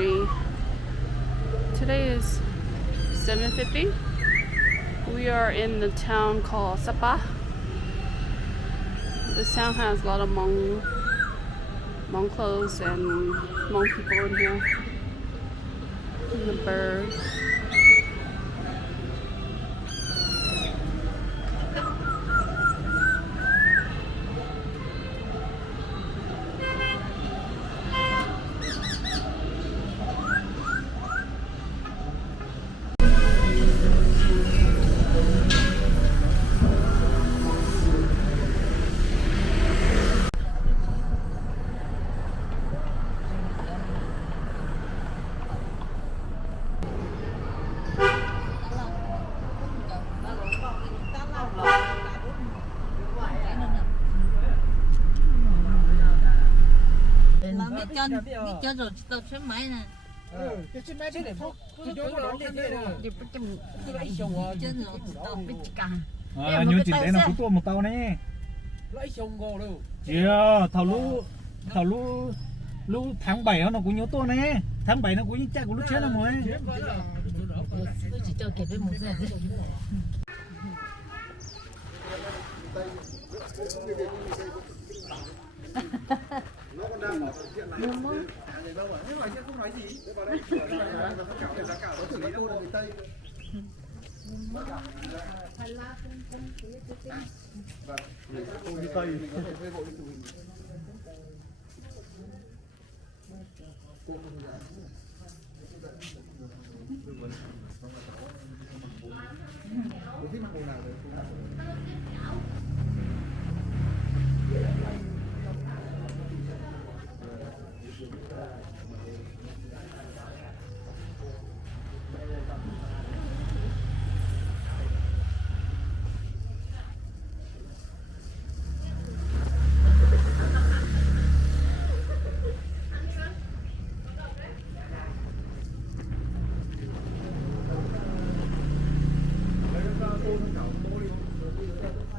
3. Today is 7:50. We are in the town called Sapa. This town has a lot of Hmong clothes and Hmong people in here. And the birds. biết cho rồi tao xe máy nè. cái xe máy để thôi cái chỗ đó lên đây là Đi bắt chim lấy sông chứ rồi tao biết cả. như chị đấy là cũng tua một tàu này. lấy sông gò đâu Yeah, thầu lú tháng 7 nó cũng nhớ tua này. Tháng 7 nó cũng chắc cũng lúc chết là rồi. Tôi chỉ cho kịp với một giờ. nhưng mà không nói gì vào đây giá cả nó xử lý đâu là người Tây đi Tây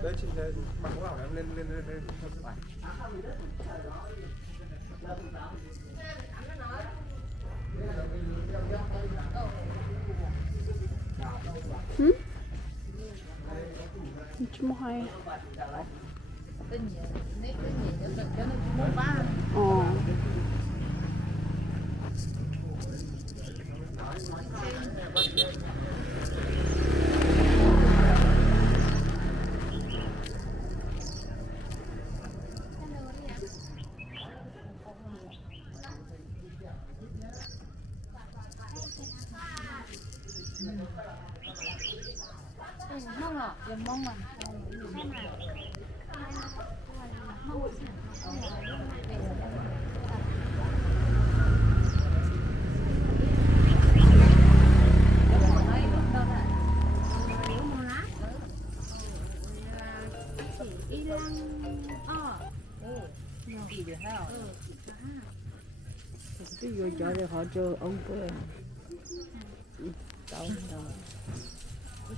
đây chị thấy mặc áo em lên Chúng hay. Mong à, mong mà. Cái vô chợ để họ cho ông cơ.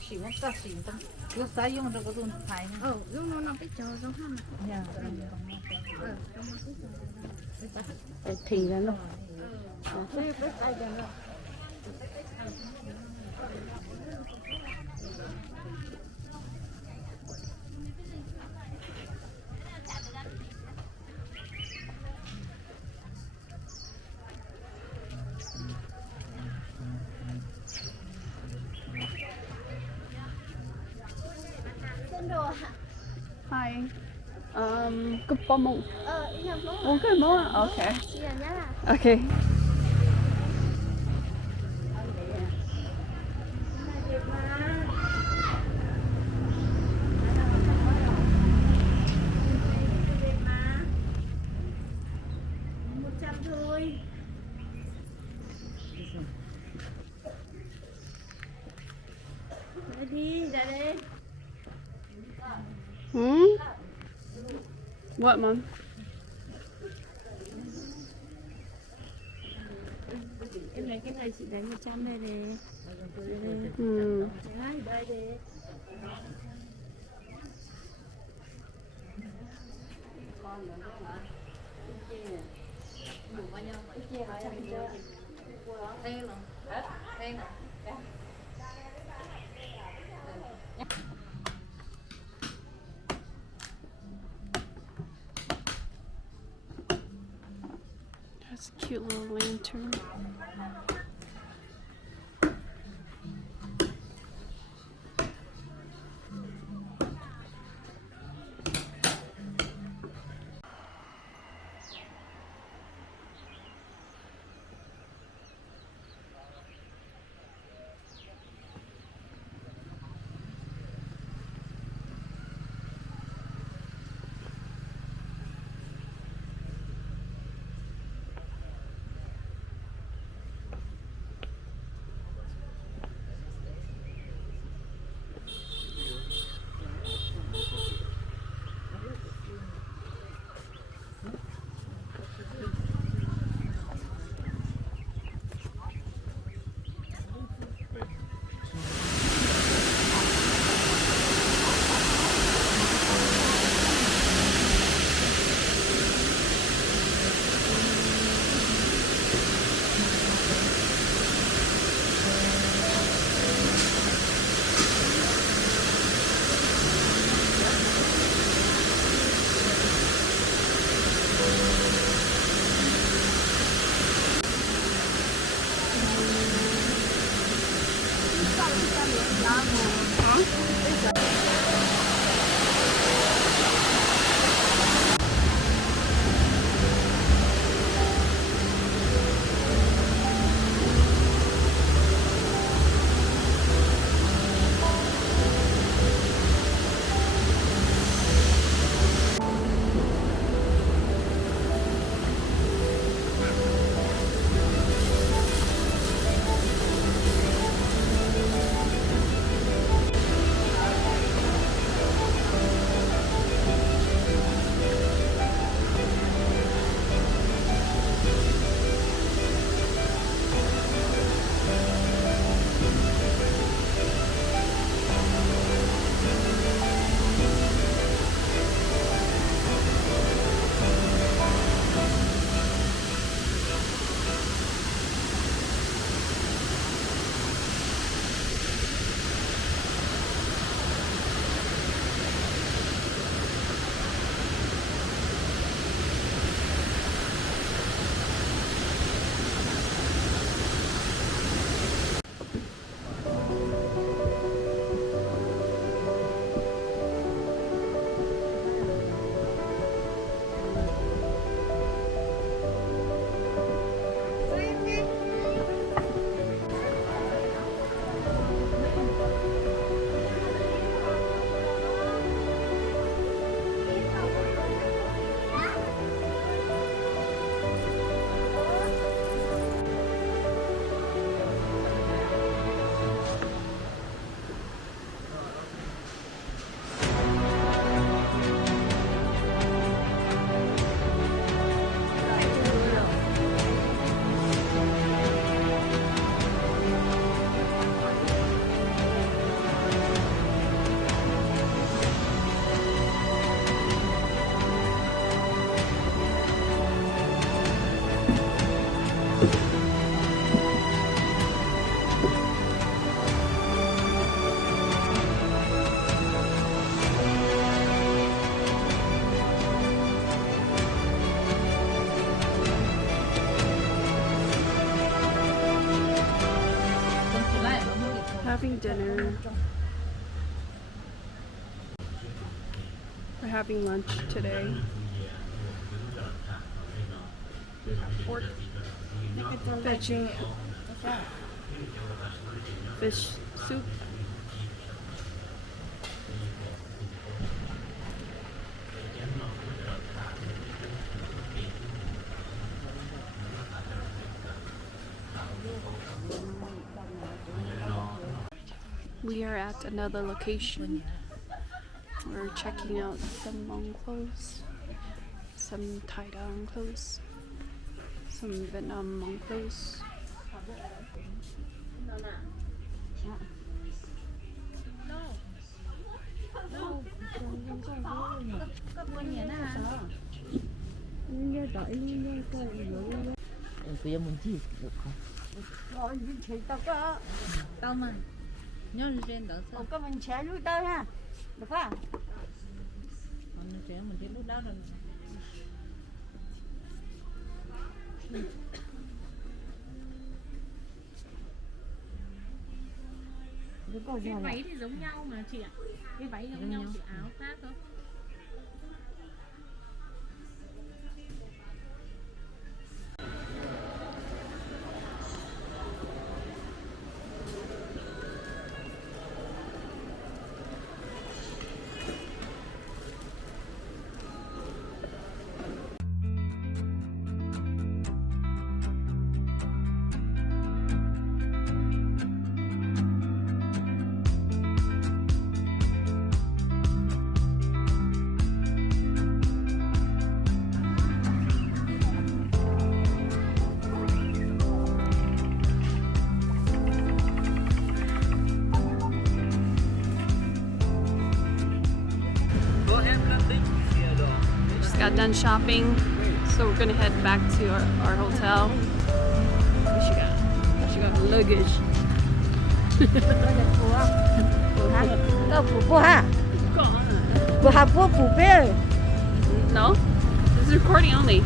Chỉ muốn ta chỉ tâm, cứ sai dùng được cái tuần phải. Dùng nó biết chờ giống hơn. Dạ. Thì ra nó. Biết ai được rồi. Hi. Cấp mông. Nhập món. Okay, more. Okay. Chị nhớ là. Okay. Thôi. Đi ra đây. What, Mom? Em lấy cái này chị lấy 100 đây đi. Đây đi. That's a cute little lantern. Having dinner. We're having lunch today. Pork, veggie, fish soup. We are at another location. We're checking out some Hmong clothes, some tie down clothes, some Vietnam Hmong clothes. 그게 뭔지 tao mà nhớ lên đó sao Có mình sẽ lui tới ha. Được không? mình sẽ lúc đó rồi Cái váy thì giống nhau mà chị ạ. Cái váy giống nhau, chỉ áo khác thôi. Just got done shopping, so we're gonna head back to our hotel. What she got? She got luggage. No, this is recording only.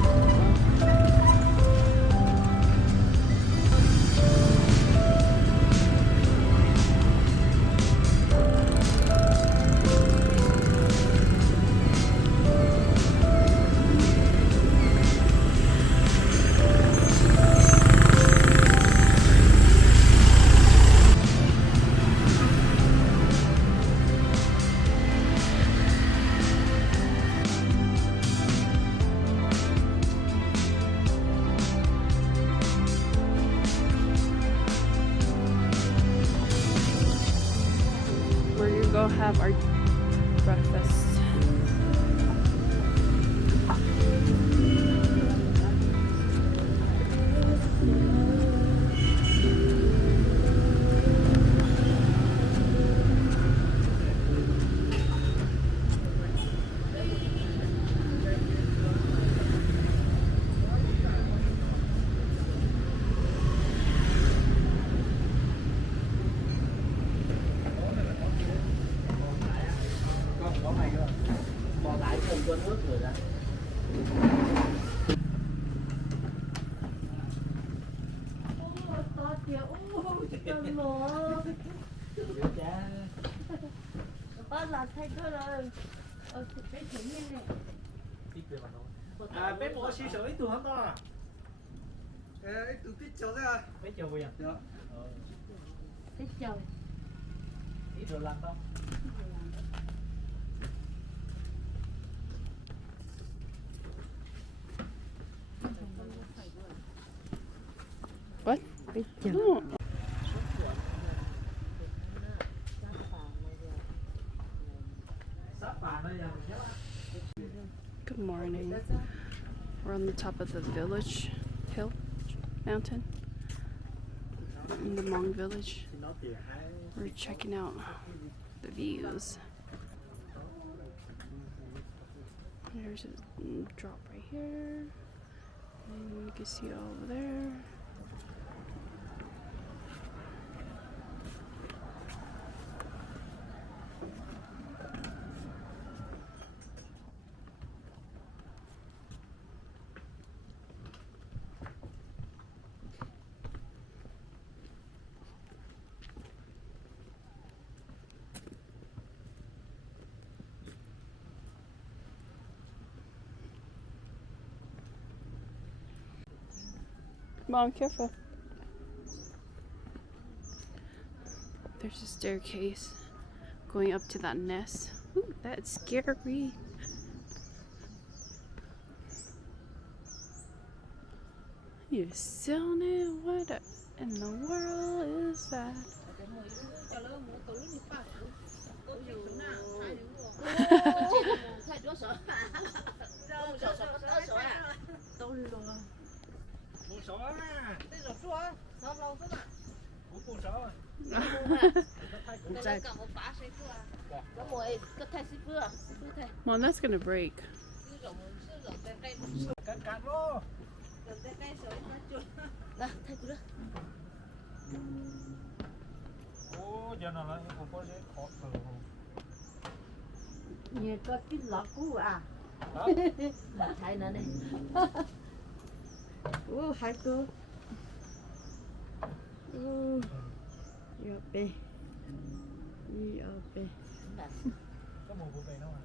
We're gonna go have our breakfast. Bé mua xí sữa ít tụi hắn đó. Ê, từ tít cháu ra. Bé chờ về à? Dạ. Ít rồi làm đâu. What? No. Good morning. We're on the top of the village hill mountain in the Hmong village. We're checking out the views. There's a drop right here, and you can see it over there. Mom, careful. There's a staircase going up to that nest. Ooh, that's scary. You still it? What in the world is that? Buồn sổ á. Buồn sổ à. Mom, that's gonna break. Cắt cắt vô. Ô, giờ nào lại không có dễ khó thở. Như có cái lọ cũ à? Hả? Mà thấy nó này. hai cơ. 옆에. 이 옆에. có một vụ về đâu à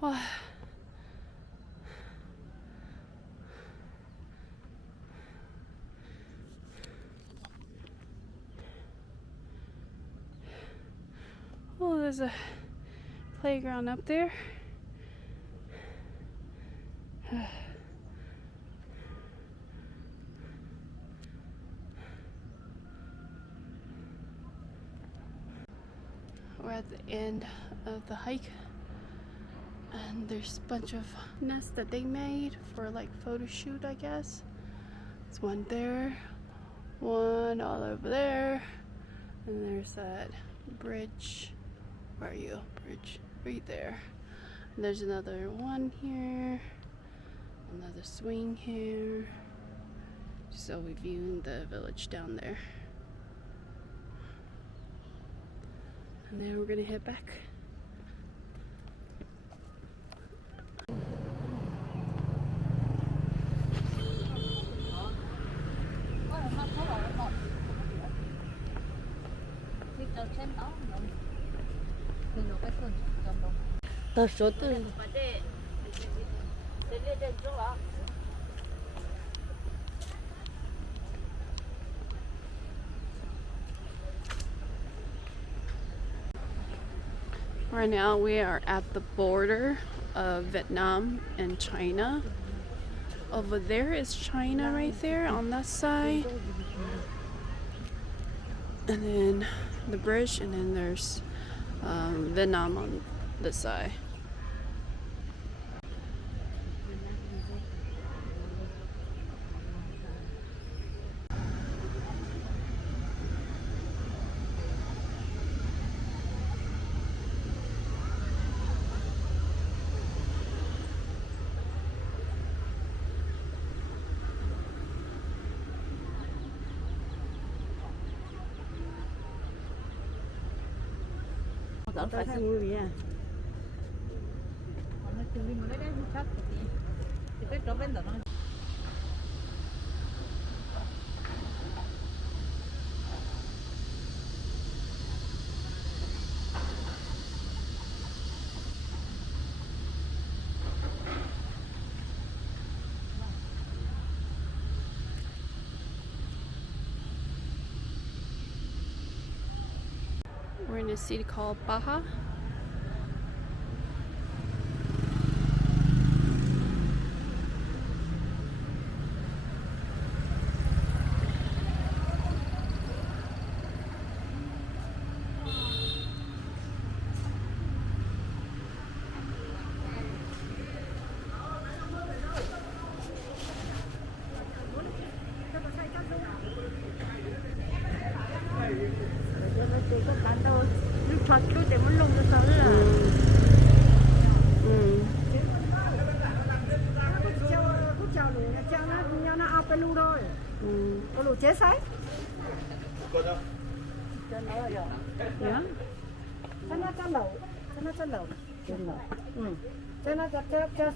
Wow. Oh, there's a playground up there. We're at the end of the hike, and there's a bunch of nests that they made for like photo shoot, I guess. There's one there, one all over there, and there's that bridge. Where are you? Bridge right there. And there's another one here, another swing here. So we're viewing the village down there. And then we're gonna head back. Tao số từ. Right now we are at the border of Vietnam and China. Over there is China right there on that side. And then the bridge, and then there's Vietnam on this side. Tao thấy vui vậy. We're in a city called Baja. Phật tôi để muốn lông cho sao là nó ao cái lu thôi có lu chế sấy nhá cho nó cho lẩu cho nó cho lẩu cho nó cho chẳng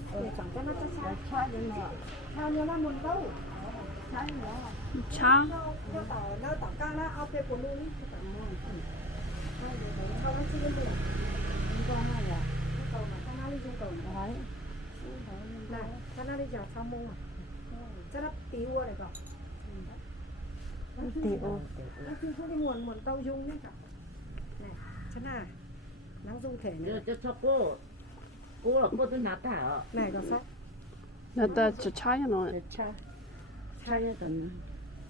cho nó cho sấy cha đến nữa cha như nó muốn đâu Cha. nó tỏ ca nó ao cái của lu này, cho nó đi chợ sao mua à? Cho nó tí qua này cậu. Tì ô. Nó cứ cái nguồn tàu dung đấy cả. Này, thế nào? Nắng dung thể nữa. 저 cô tôi nạp thả Này có sách. 나다 저 차야 너. Cha. 차야 던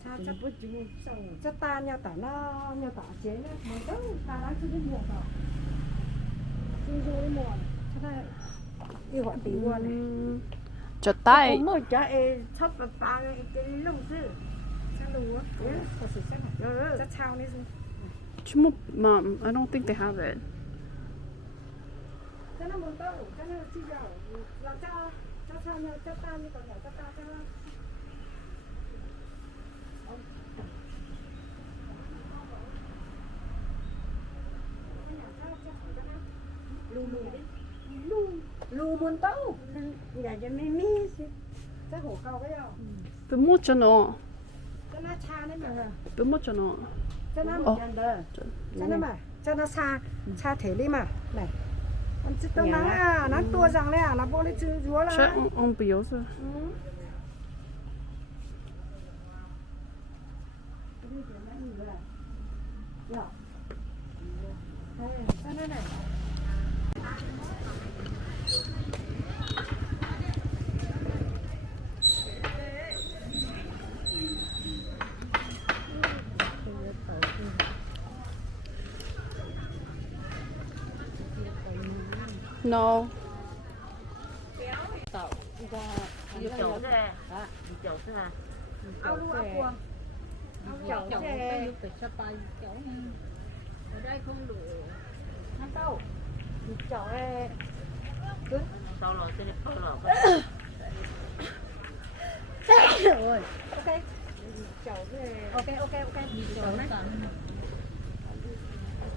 Cha chắc bút chúng xong. Chắc ta nhau tả nó nhau tả chế nhá. Mà đâu ta đang chưa biết muộn đâu. Chưa rồi muộn. Thế này. Đi gọi tí muộn này. 저 딸. Một cha sắp vào ta cái lông chứ. Sao lúa? Có sự xét này. Chắc sao đấy chứ. 주모 mom, I don't think they have it. Cho nó một tàu, cho nó chi dầu. Là cho nhau, cho ta như còn nhỏ, cho ta cho nó. Lù muôn tàu. Dạ cho mê mê chứ. Chắc hổ cầu cái đâu. 뿜었잖아. Cho nó cha đấy mà. 뿜었잖아. Cho nó một lần đời. Cho nó mà. Cho nó xa thể đi mà. Này. Con chứ tao nó tua rằng này nó vô lên chữ rúa là. 저 비어서. Sao nó này? No. đi chỗ thế đi chỗ thế à Áo lụa cuồng. Áo chậu chè. tay phải cho tay chậu nha. Ở đây không đủ. Ăn tàu. Chậu này. sau rồi sẽ được rồi Rồi. Ok. Chậu này. Ok. Chậu này.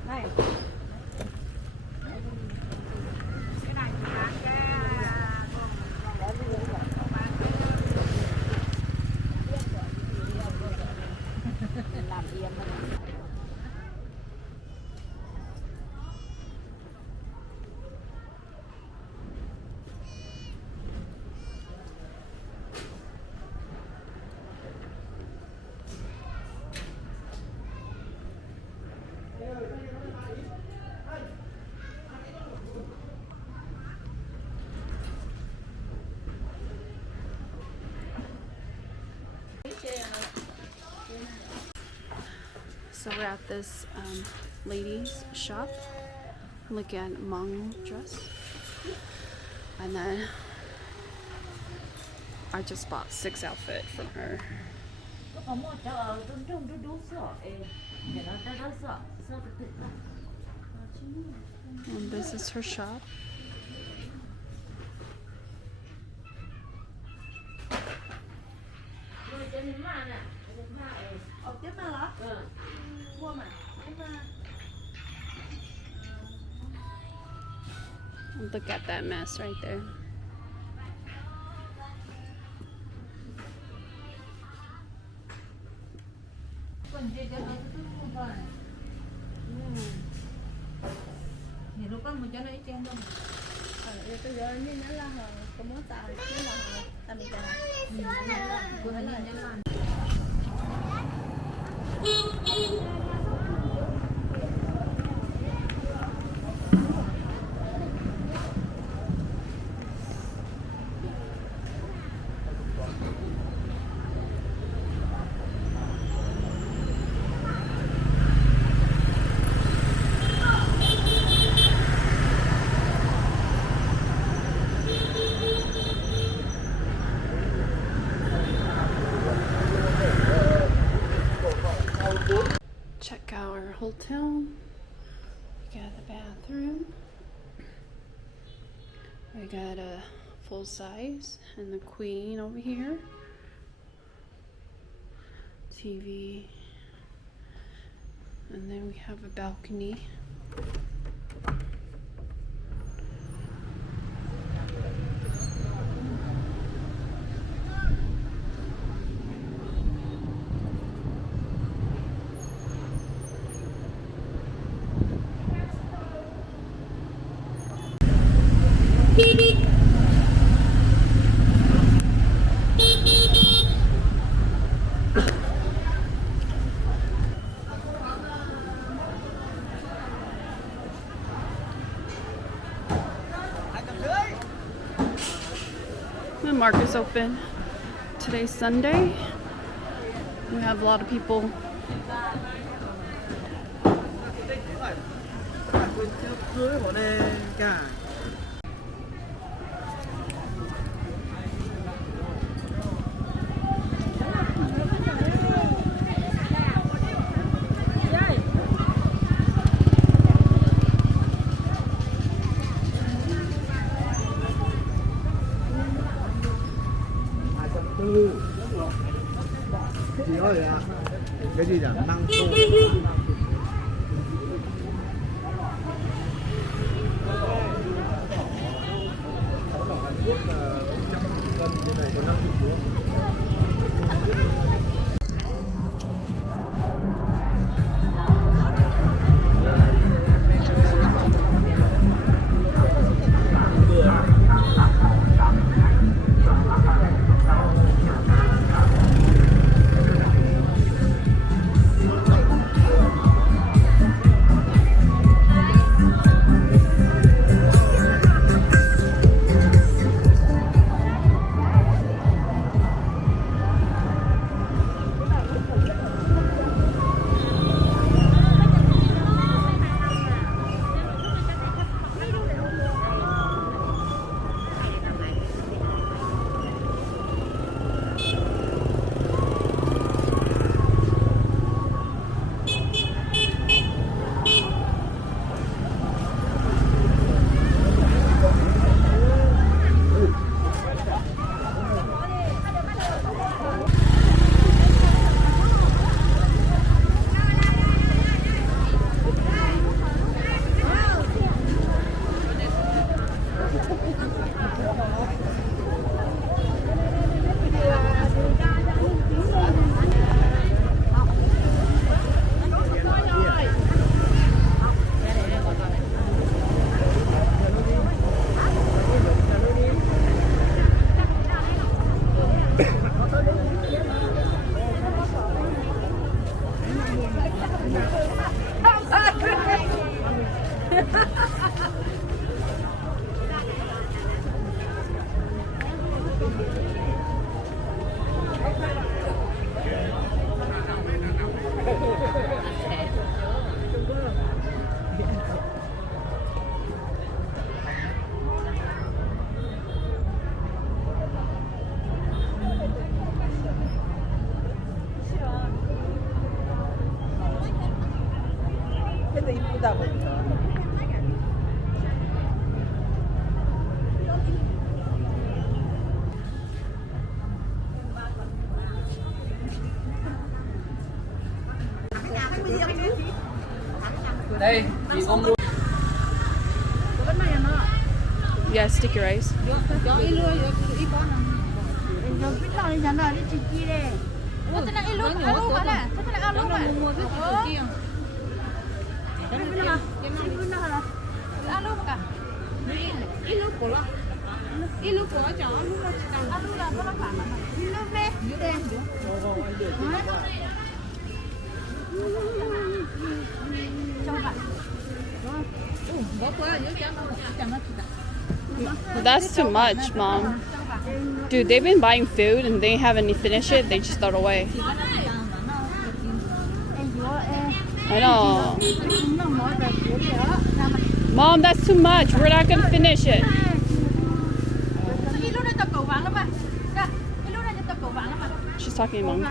Này. So we're at this lady's shop. Look at Hmong dress. And then I just bought 6 outfit from her. có một chỗ đúng sợ để nó ta sợ sợ tự And this is her shop. Tiếp mà hả? Mua mà. Tiếp mà. Look at that mess right there. Còn gì cho nó cứ không phải. Nhiều lúc con một cho nó ít chen đâu. Bây giờ như nó là có món tàu, nó là tao mình tao. Cô thấy là nhân làm. Check out our hotel. We got the bathroom. We got a full size and the queen over here. TV. And then we have a balcony. market is open. Today's Sunday. We have a lot of people. cưới bọn này cả chị ơi ạ cái gì nhỉ măng khô Đây, chị ôm luôn. Yeah, sticky rice. That's too much, Mom. Dude, they've been buying food and they haven't finished it. They just throw it away. I know. Mom, that's too much. We're not gonna finish it. She's talking to Mom.